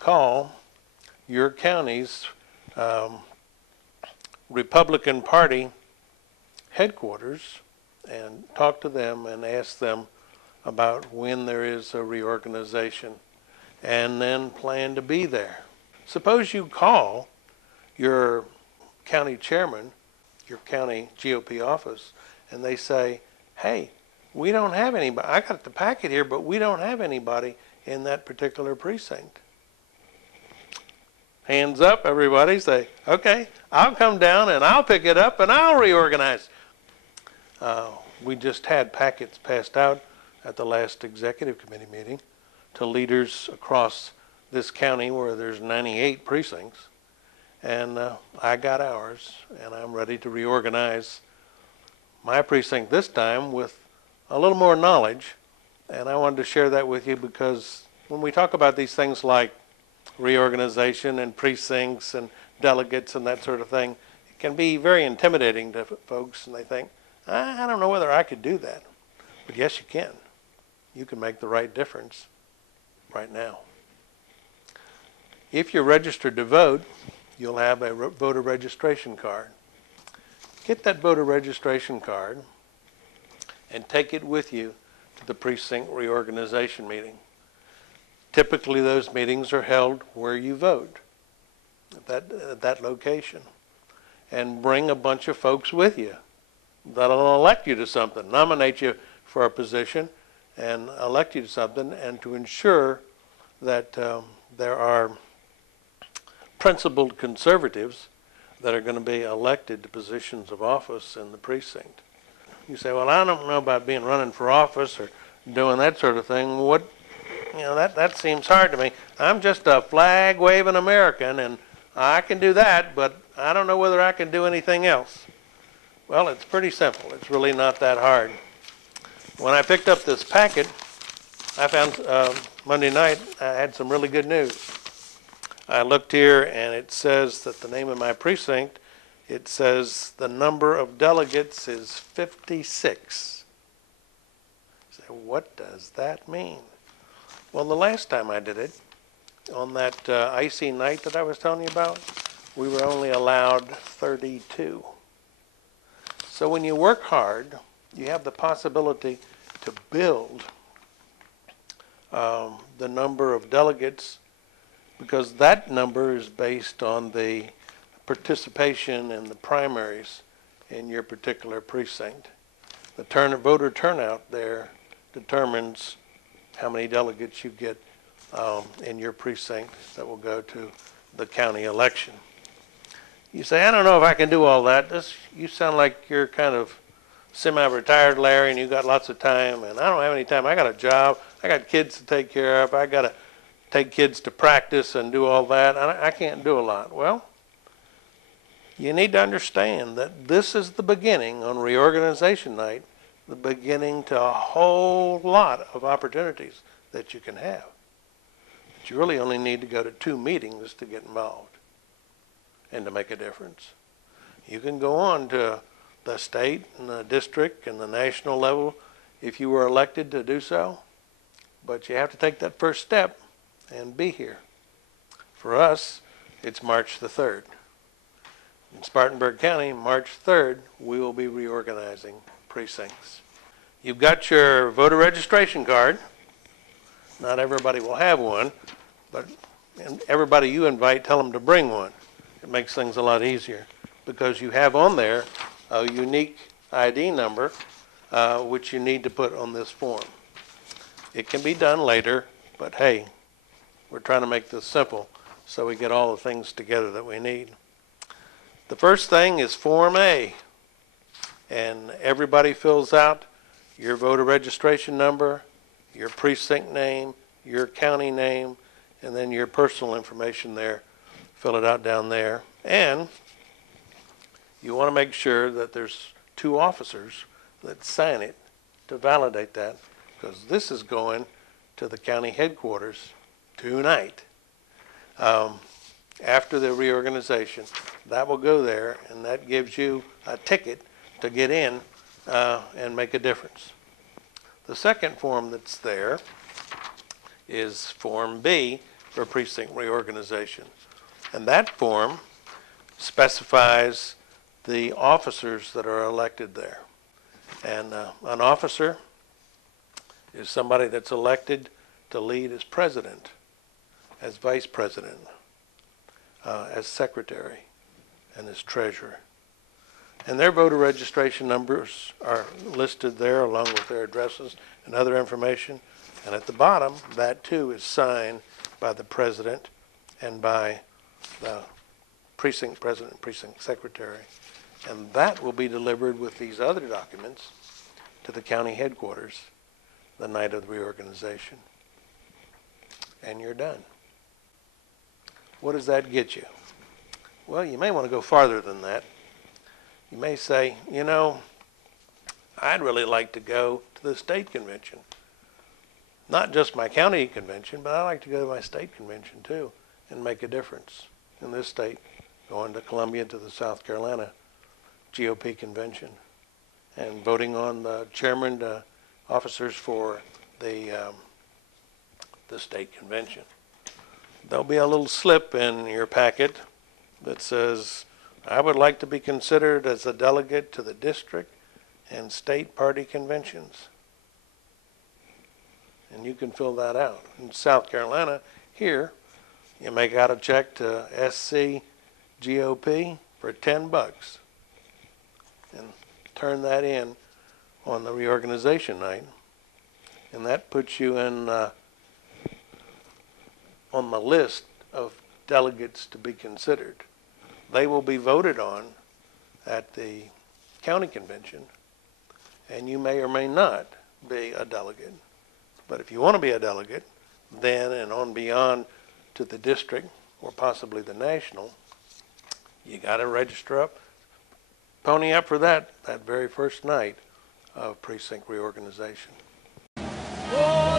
Call your county's Republican Party headquarters and talk to them and ask them about when there is a reorganization, and then plan to be there. Suppose you call your county chairman, your county GOP office, and they say, hey, we don't have anybody. I got the packet here, but we don't have anybody in that particular precinct. Hands up, everybody. Say, okay, I'll come down and I'll pick it up and I'll reorganize. We just had packets passed out at the last executive committee meeting to leaders across this county where there's 98 precincts. And I got ours, and I'm ready to reorganize my precinct this time with a little more knowledge. And I wanted to share that with you because when we talk about these things like reorganization and precincts and delegates and that sort of thing, it can be very intimidating to folks, and they think, I don't know whether I could do that. But yes, you can. You can make the right difference right now. If you're registered to vote, you'll have a voter registration card. Get that voter registration card and take it with you to the precinct reorganization meeting. Typically, those meetings are held where you vote, at that location. And bring a bunch of folks with you that'll elect you to something, nominate you for a position, and elect you to something, and to ensure that there are principled conservatives that are going to be elected to positions of office in the precinct. You say, well, I don't know about running for office or doing that sort of thing. That seems hard to me. I'm just a flag-waving American, and I can do that, but I don't know whether I can do anything else. Well, it's pretty simple. It's really not that hard. When I picked up this packet, I found Monday night I had some really good news. I looked here, and it says that the name of my precinct, it says the number of delegates is 56. You say, what does that mean? Well, the last time I did it, on that icy night that I was telling you about, we were only allowed 32. So when you work hard, you have the possibility to build the number of delegates, because that number is based on the participation in the primaries in your particular precinct. The voter turnout there determines how many delegates you get in your precinct that will go to the county election. You say, I don't know if I can do all that. You sound like you're kind of semi-retired, Larry, and you got lots of time, and I don't have any time. I got a job. I got kids to take care of. I got to take kids to practice and do all that. I can't do a lot. Well, you need to understand that this is the beginning on reorganization night, the beginning to a whole lot of opportunities that you can have. But you really only need to go to 2 meetings to get involved and to make a difference. You can go on to the state and the district and the national level if you were elected to do so, but you have to take that first step and be here. For us, it's March the 3rd. In Spartanburg County, March 3rd, we will be reorganizing precincts. You've got your voter registration card. Not everybody will have one, but everybody you invite, tell them to bring one. It makes things a lot easier because you have on there a unique ID number, which you need to put on this form. It can be done later, but hey, we're trying to make this simple so we get all the things together that we need. The first thing is Form A, and everybody fills out your voter registration number, your precinct name, your county name, and then your personal information there fill it out down there. And you want to make sure that there's 2 officers that sign it to validate that, because this is going to the county headquarters tonight. After the reorganization, that will go there, and that gives you a ticket to get in and make a difference. The second form that's there is Form B for Precinct Reorganization. And that form specifies the officers that are elected there. And an officer is somebody that's elected to lead as president, as vice president, as secretary, and as treasurer. And their voter registration numbers are listed there along with their addresses and other information. And at the bottom, that too is signed by the president and by the precinct president and precinct secretary. And that will be delivered with these other documents to the county headquarters the night of the reorganization. And you're done. What does that get you? Well, you may want to go farther than that. You may say, you know, I'd really like to go to the state convention. Not just my county convention, but I'd like to go to my state convention too and make a difference in this state, going to Columbia to the South Carolina GOP convention and voting on the chairman, officers for the state convention. There'll be a little slip in your packet that says, I would like to be considered as a delegate to the district and state party conventions. And you can fill that out. In South Carolina, here, you make out a check to SC GOP for $10 and turn that in on the reorganization night. And that puts you in on the list of delegates to be considered. They will be voted on at the county convention, and you may or may not be a delegate. But if you want to be a delegate, then and on beyond to the district or possibly the national, you got to register up, pony up for that very first night of precinct reorganization. Whoa!